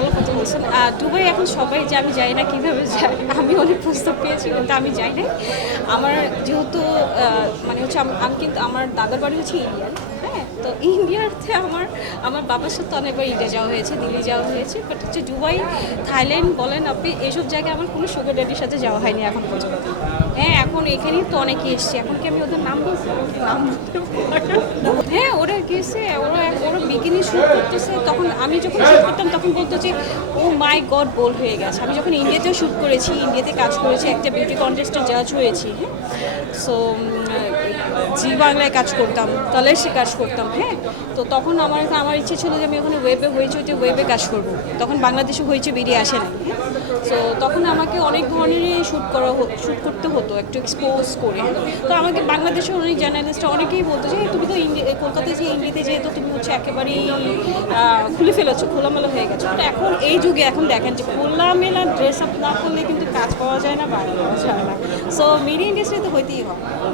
ভালো কথা বলছেন। দুবাই এখন সবাই যে আমি যাই না কীভাবে যাই, আমি অনেক প্রস্তাব পেয়েছি কিন্তু আমি যাই নাই। আমার যেহেতু মানে হচ্ছে আমি কিন্তু আমার দাদার বাড়ি হচ্ছে ইন্ডিয়ান, হ্যাঁ, তো ইন্ডিয়াতে আমার আমার বাবার সাথে অনেকবার ইন্ডিয়া যাওয়া হয়েছে, দিল্লি যাওয়া হয়েছে, বাট হচ্ছে দুবাই, থাইল্যান্ড বলেন আপনি, এইসব জায়গায় আমার কোনো সুগার ড্যাডির সাথে যাওয়া হয়নি এখন পর্যন্ত। হ্যাঁ, এখন এখানেই তো অনেকে এসছে, এখন কি আমি ওদের নাম বলছি? নাম বলতে পারি না। হ্যাঁ, ওরা গেছে, ওরা বিকিনি শ্যুট করতেছে, তখন আমি যখন শ্যুট করতাম তখন বলতো যে ও মাই গড বোল্ড হয়ে গেছে। আমি যখন ইন্ডিয়াতেও শ্যুট করেছি, ইন্ডিয়াতে কাজ করেছি, একটা বিউটি কন্টেস্টের জাজ হয়েছি, হ্যাঁ, সো জি বাংলায় কাজ করতাম, কালার্সে কাজ করতাম, হ্যাঁ, তো তখন আমার ইচ্ছে ছিল যে আমি ওখানে ওয়েবে হইচইতে ওয়েবে কাজ করব। তখন বাংলাদেশে হইচই বেরিয়ে আসে না, সো তখন আমাকে অনেক ধরনেরই শ্যুট করতে হতো একটু এক্সপোজ করে। তো আমাকে বাংলাদেশের অনেক জার্নালিস্ট অনেকেই বলতো যে তুমি তো কলকাতায় যে ইন্ডিয়াতে যেহেতু তুমি হচ্ছে একেবারেই খুলে ফেলেছো, খোলামেলা হয়ে গেছো। তো এখন এই যুগে এখন দেখেন যে খোলামেলা ড্রেস আপ না করলে কিন্তু কাজ পাওয়া যায় না, বাইরে পাওয়া যায় না। সো মিডিয়া ইন্ডাস্ট্রিতে হইতেই হয়।